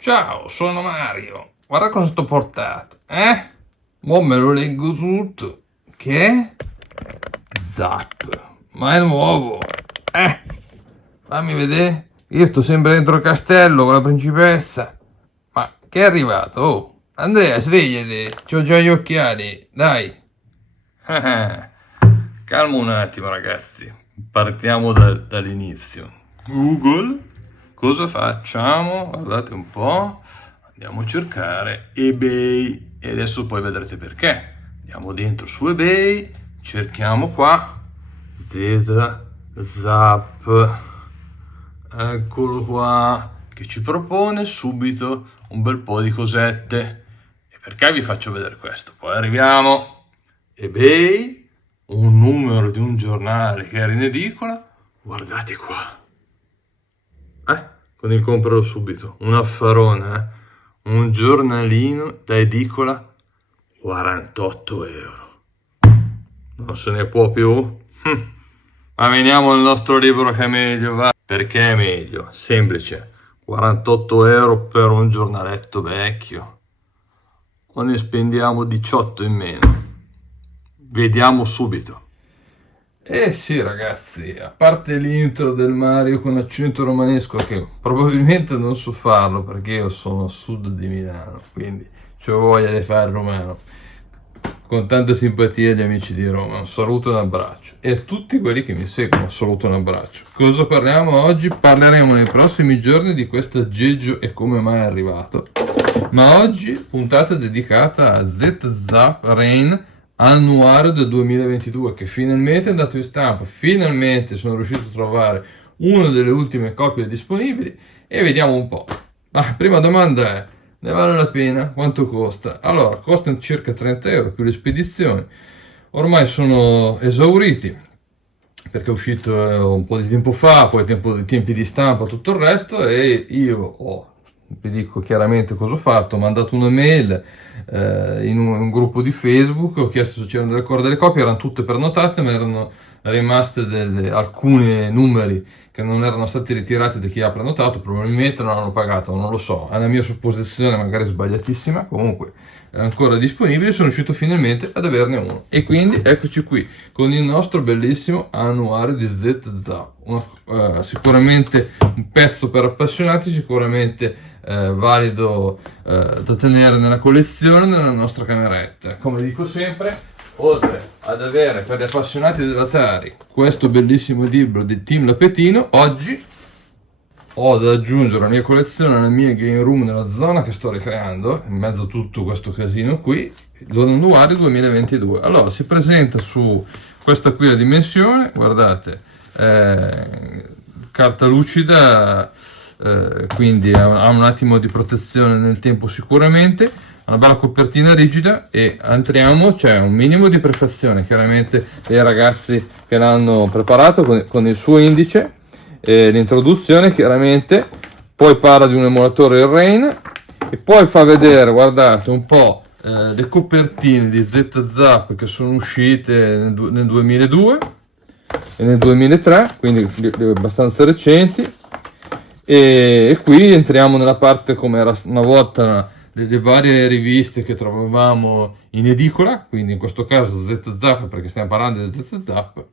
Ciao, sono Mario. Guarda cosa t'ho portato, eh? Mo' me lo leggo tutto. Che è? Zap. Ma è nuovo. Eh? Fammi vedere. Io sto sempre dentro il castello con la principessa. Ma che è arrivato? Oh, Andrea, svegliati. C'ho già gli occhiali. Dai. Calma un attimo, ragazzi. Partiamo dall'inizio. Google. Cosa facciamo? Guardate un po'. Andiamo a cercare eBay e adesso poi vedrete perché. Andiamo dentro su eBay, cerchiamo qua Zap, eccolo qua, che ci propone subito un bel po' di cosette. E perché vi faccio vedere questo? Poi arriviamo eBay, un numero di un giornale che era in edicola, guardate qua. Con il compralo subito, un affarone, un giornalino da edicola, 48 euro. Non se ne può più? Ma veniamo al nostro libro che è meglio, va? Perché è meglio? Semplice, 48 euro per un giornaletto vecchio. O ne spendiamo 18 in meno? Vediamo subito. Eh sì ragazzi, a parte l'intro del Mario con accento romanesco che probabilmente non so farlo perché io sono a sud di Milano, quindi c'ho voglia di fare il romano. Con tanta simpatia agli amici di Roma, un saluto e un abbraccio. E a tutti quelli che mi seguono, un saluto e un abbraccio. Cosa parliamo oggi? Parleremo nei prossimi giorni di questo aggeggio e come mai è arrivato. Ma oggi puntata dedicata a Z-Zap Rain annuario del 2022 che finalmente è andato in stampa, finalmente sono riuscito a trovare una delle ultime copie disponibili e vediamo un po'. La prima domanda è: ne vale la pena? Quanto costa? Allora, costano circa 30 euro più le spedizioni. Ormai sono esauriti perché è uscito un po' di tempo fa, poi tempi di stampa, tutto il resto, e io vi dico chiaramente cosa ho fatto. Ho mandato una mail in un gruppo di Facebook, ho chiesto se c'erano delle copie, erano tutte prenotate, ma erano rimaste alcuni numeri che non erano stati ritirati da chi ha prenotato, probabilmente non hanno pagato, non lo so, è la mia supposizione, magari sbagliatissima, comunque è ancora disponibile, sono riuscito finalmente ad averne uno. E quindi eccoci qui con il nostro bellissimo annuario di Z-Zap, sicuramente un pezzo per appassionati, sicuramente valido da tenere nella collezione, nella nostra cameretta. Come dico sempre, oltre ad avere per gli appassionati dell'Atari questo bellissimo libro di Team Lapetino, oggi ho da aggiungere alla mia collezione, alla mia game room nella zona che sto ricreando, in mezzo a tutto questo casino qui, l'annuario 2022. Allora, si presenta su questa qui la dimensione, guardate, carta lucida, quindi ha un attimo di protezione nel tempo sicuramente, una bella copertina rigida e entriamo, c'è un minimo di prefazione, chiaramente dei ragazzi che l'hanno preparato con il suo indice, l'introduzione chiaramente, poi parla di un emulatore il Rain e poi fa vedere, guardate un po', le copertine di Z-Zap che sono uscite nel 2002 e nel 2003, quindi abbastanza recenti. E qui entriamo nella parte come era una volta le varie riviste che trovavamo in edicola, quindi in questo caso Z-Zap, perché stiamo parlando di Z-Zap,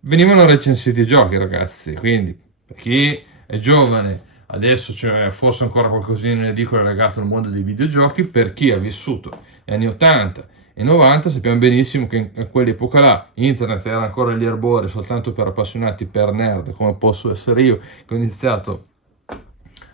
venivano recensiti i giochi, ragazzi. Quindi per chi è giovane adesso c'è forse ancora qualcosina in edicola legato al mondo dei videogiochi, per chi ha vissuto gli anni 80 e 90 sappiamo benissimo che in quell'epoca là internet era ancora gli arbori soltanto per appassionati, per nerd come posso essere io, che ho iniziato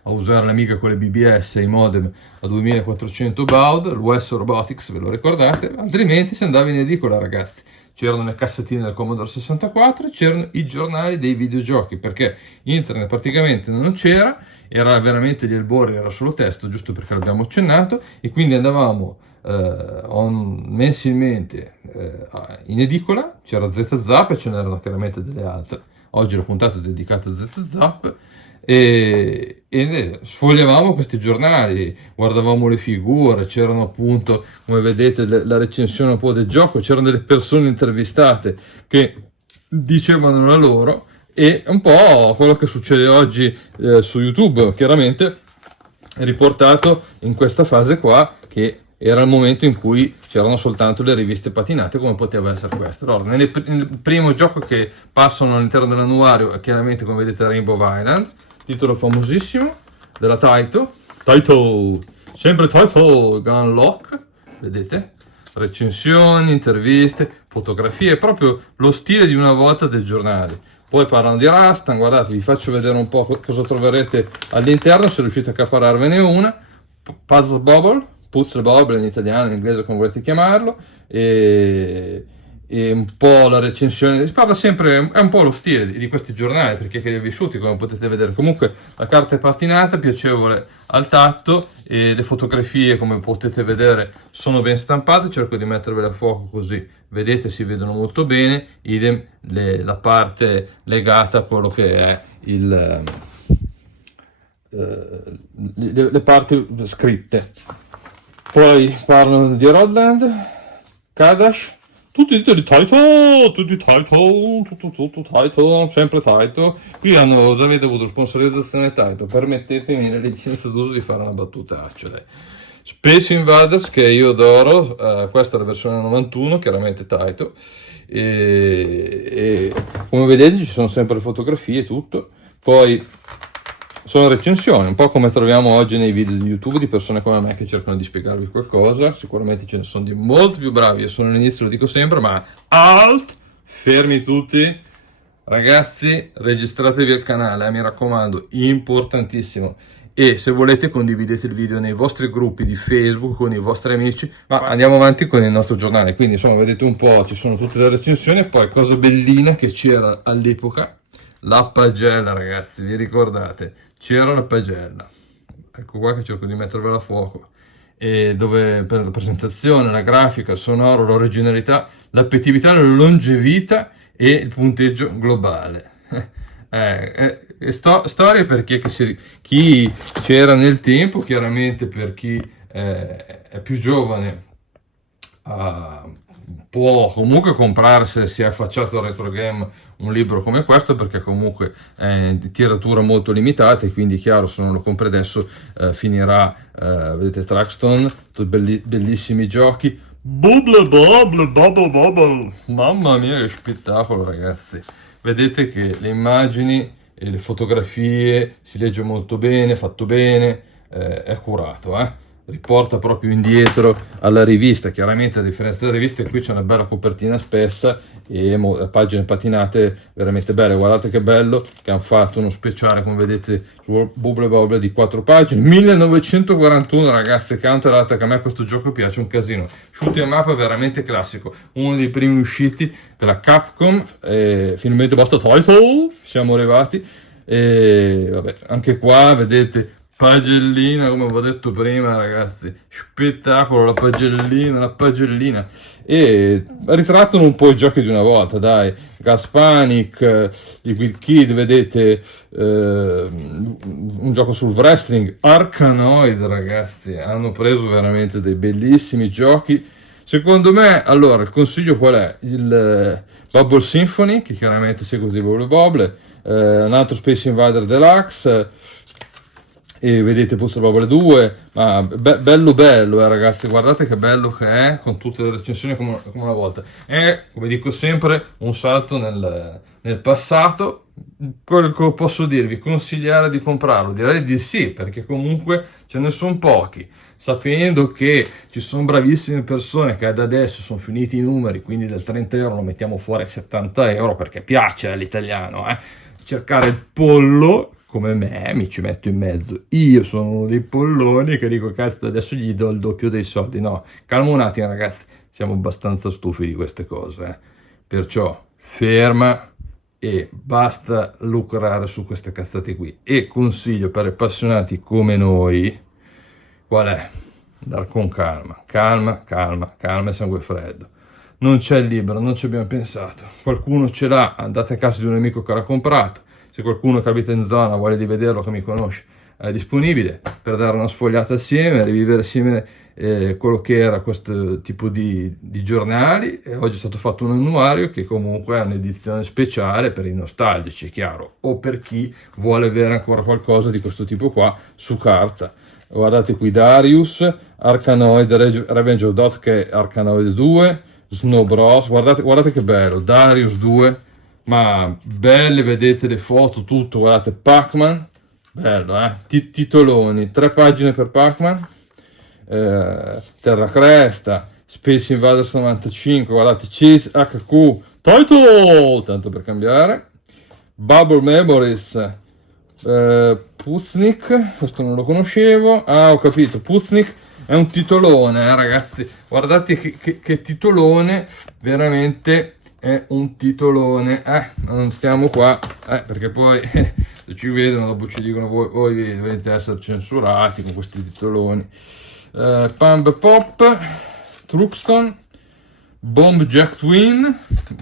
a usare l'Amiga con le BBS e i modem a 2400 baud, l'US Robotics, ve lo ricordate? Altrimenti si andava in edicola, ragazzi. C'erano le cassettine del Commodore 64 e c'erano i giornali dei videogiochi, perché internet praticamente non c'era, era veramente gli albori, era solo testo, giusto perché l'abbiamo accennato, e quindi andavamo mensilmente in edicola, c'era Z-Zap e ce n'erano chiaramente delle altre. Oggi la puntata è dedicata a Z-Zap e sfogliavamo questi giornali, guardavamo le figure, c'erano appunto, come vedete, la recensione un po' del gioco, c'erano delle persone intervistate che dicevano la loro, e un po' quello che succede oggi su YouTube, chiaramente riportato in questa fase qua, che era il momento in cui c'erano soltanto le riviste patinate, come poteva essere questo. Allora, nel primo gioco che passano all'interno dell'annuario è chiaramente, come vedete, Rainbow Island, titolo famosissimo della Taito, sempre Taito Gun Lock, vedete? Recensioni, interviste, fotografie, proprio lo stile di una volta del giornale. Poi parlano di Rastan, guardate, vi faccio vedere un po' cosa troverete all'interno, se riuscite a accapararvene una. Puzzle Bubble in italiano, in inglese come volete chiamarlo, e un po' la recensione, si parla sempre, è un po' lo stile di questi giornali, perché che li ho vissuti, come potete vedere. Comunque la carta è patinata, piacevole al tatto, e le fotografie, come potete vedere, sono ben stampate. Cerco di mettervele a fuoco così vedete, si vedono molto bene. Idem la parte legata a quello che è le parti scritte. Poi parlano di Rodland, Kadash, tutti di Taito, tutti Taito, tutto Taito, sempre Taito. Qui hanno già avuto sponsorizzazione Taito, permettetemi la licenza d'uso di fare una battutaccia, dai. Space Invaders, che io adoro, questa è la versione 91, chiaramente Taito, e come vedete ci sono sempre le fotografie e tutto. Poi sono recensioni, un po' come troviamo oggi nei video di YouTube di persone come me che cercano di spiegarvi qualcosa. Sicuramente ce ne sono di molto più bravi, io sono all'inizio, lo dico sempre, ma fermi tutti, ragazzi, registratevi al canale, mi raccomando, importantissimo. E se volete condividete il video nei vostri gruppi di Facebook con i vostri amici. Ma andiamo avanti con il nostro giornale. Quindi insomma vedete un po', ci sono tutte le recensioni. E poi cosa bellina che c'era all'epoca, la pagella, ragazzi, vi ricordate? C'era la pagella, ecco qua che cerco di mettervela a fuoco, e dove per la presentazione, la grafica, il sonoro, l'originalità, l'appetibilità, la longevità e il punteggio globale. Storie per chi c'era nel tempo, chiaramente per chi è più giovane può comunque comprare, se si è affacciato al retro game, un libro come questo, perché comunque è di tiratura molto limitata, e quindi chiaro, se non lo compri adesso finirà, vedete Traxton, bellissimi giochi, bubble, mamma mia che spettacolo, ragazzi. Vedete che le immagini e le fotografie si legge molto bene, fatto bene, è curato, riporta proprio indietro alla rivista. Chiaramente, a differenza della rivista, qui c'è una bella copertina spessa e pagine patinate veramente belle. Guardate che bello che hanno fatto uno speciale, come vedete, su Bubble di 4 pagine, 1941, ragazzi. Counter che a me questo gioco piace un casino. Shoot 'em up veramente classico, uno dei primi usciti della Capcom, finalmente basta title, siamo arrivati. E vabbè, anche qua vedete pagellina, come vi ho detto prima, ragazzi, spettacolo, la pagellina, e ritrattano un po' i giochi di una volta, dai. Gas Panic, Liquid Kid, vedete, un gioco sul wrestling, Arkanoid, ragazzi, hanno preso veramente dei bellissimi giochi. Secondo me, allora, il consiglio qual è? Il Bubble Symphony, che chiaramente segue di Bubble, un altro Space Invader Deluxe, e vedete Puzzle Bubble 2, ma bello, ragazzi, guardate che bello che è, con tutte le recensioni come una volta. È, come dico sempre, un salto nel passato. Quello che posso dirvi, consigliare di comprarlo, direi di sì, perché comunque ce ne sono pochi, sapendo che ci sono bravissime persone che ad adesso sono finiti i numeri, quindi del 30 euro lo mettiamo fuori a 70 euro, perché piace all'italiano, cercare il pollo. Come me, mi ci metto in mezzo. Io sono uno dei polloni che dico, cazzo, adesso gli do il doppio dei soldi. No, calmo un attimo, ragazzi, siamo abbastanza stufi di queste cose. Perciò ferma e basta lucrare su queste cazzate qui. E consiglio per appassionati come noi, qual è? Andare con calma e sangue freddo. Non c'è il libro, non ci abbiamo pensato. Qualcuno ce l'ha, andate a casa di un amico che l'ha comprato. Se qualcuno che abita in zona vuole di vederlo, che mi conosce, disponibile per dare una sfogliata assieme, rivivere assieme quello che era questo tipo di giornali. E oggi è stato fatto un annuario che comunque è un'edizione speciale per i nostalgici, è chiaro, o per chi vuole avere ancora qualcosa di questo tipo qua su carta. Guardate qui Darius, Arkanoid, Revenge of Dot, che è Arkanoid 2, Snow Bros, guardate che bello, Darius 2, ma belle, vedete le foto, tutto, guardate, Pac-Man, bello, titoloni, 3 pagine per Pac-Man, Terra Cresta, Space Invaders 95, guardate, Cheese HQ, Title, tanto per cambiare, Bubble Memories, Puznik, questo non lo conoscevo. Ho capito, Puznik è un titolone, ragazzi, guardate che titolone, veramente è un titolone. Non stiamo qua, perché poi se ci vedono dopo ci dicono voi dovete essere censurati con questi titoloni. Pump Pop, Truxton, Bomb Jack Twin,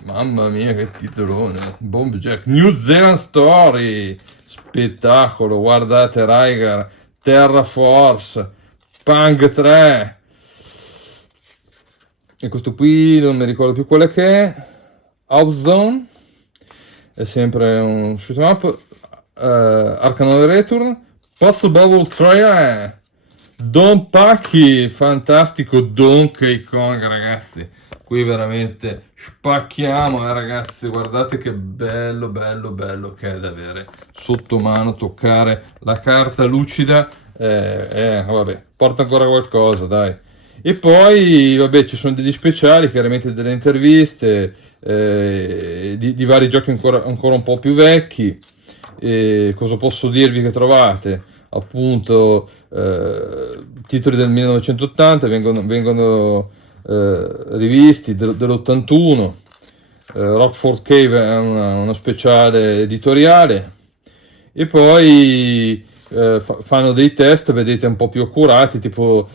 mamma mia che titolone, Bomb Jack, New Zealand Story, spettacolo, guardate Rygar, Terra Force, Pang 3, e questo qui non mi ricordo più quale che è, Outzone, è sempre un shoot 'em up, Arkanoid Return, Pass Bubble 3, Don Pacchi, fantastico Donkey Kong, ragazzi, qui veramente spacchiamo, ragazzi, guardate che bello che è da avere sotto mano, toccare la carta lucida, vabbè, porta ancora qualcosa, dai. E poi, vabbè, ci sono degli speciali, chiaramente delle interviste, di vari giochi ancora un po' più vecchi. Cosa posso dirvi che trovate? Appunto, titoli del 1980 vengono rivisti, dell'81. Rockford Cave è uno speciale editoriale, e poi fanno dei test, vedete, un po' più accurati, tipo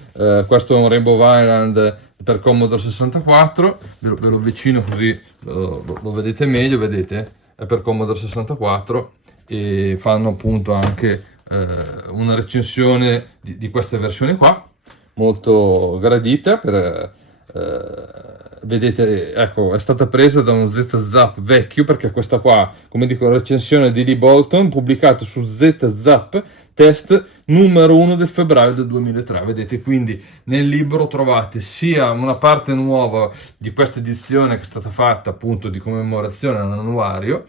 questo è un Rainbow Island per Commodore 64, ve lo avvicino così lo vedete meglio, vedete, è per Commodore 64, e fanno appunto anche una recensione di questa versione qua, molto gradita, vedete, ecco, è stata presa da un Z-Zap vecchio, perché questa qua, come dico, recensione di Lee Bolton, pubblicata su Z-Zap test numero 1 del febbraio del 2003, vedete, quindi nel libro trovate sia una parte nuova di questa edizione che è stata fatta appunto di commemorazione all'annuario,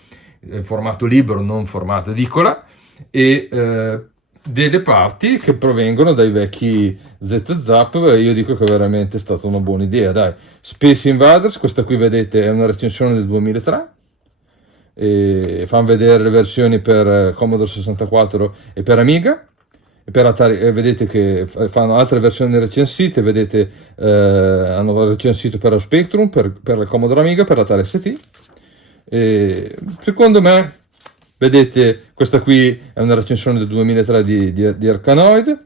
in formato libro, non formato edicola, e delle parti che provengono dai vecchi Z-Zap. Io dico che veramente è stata una buona idea, dai. Space Invaders, questa qui vedete è una recensione del 2003, e fanno vedere le versioni per Commodore 64 e per Amiga, e per Atari, e vedete che fanno altre versioni recensite, vedete, hanno recensito per Spectrum, per la Commodore Amiga, per Atari ST, e secondo me, vedete, questa qui è una recensione del 2003 di Arkanoid,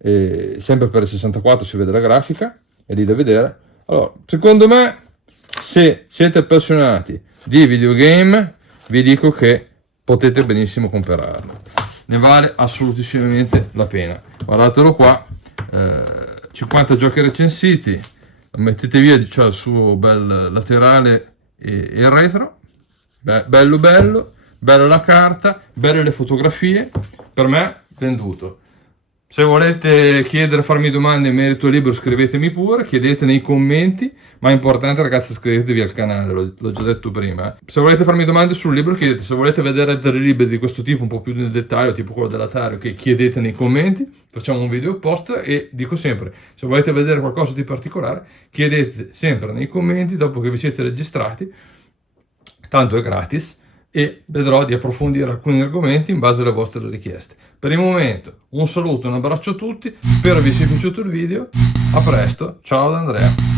e sempre per il 64 si vede la grafica, è lì da vedere. Allora, secondo me, se siete appassionati di videogame, vi dico che potete benissimo comprarlo, ne vale assolutissimamente la pena. Guardatelo qua, 50 giochi recensiti, mettete via, cioè, il suo bel laterale e il retro, bello, bella la carta, belle le fotografie, per me venduto. Se volete chiedere, farmi domande in merito al libro, scrivetemi pure, chiedete nei commenti, ma è importante, ragazzi, iscrivetevi al canale, l'ho già detto prima. Se volete farmi domande sul libro, chiedete. Se volete vedere delle libri di questo tipo un po' più nel dettaglio, tipo quello dell'Atari, che chiedete nei commenti, facciamo un video post. E dico sempre, se volete vedere qualcosa di particolare, chiedete sempre nei commenti dopo che vi siete registrati, tanto è gratis, e vedrò di approfondire alcuni argomenti in base alle vostre richieste. Per il momento un saluto, un abbraccio a tutti, spero vi sia piaciuto il video, a presto, ciao da Andrea.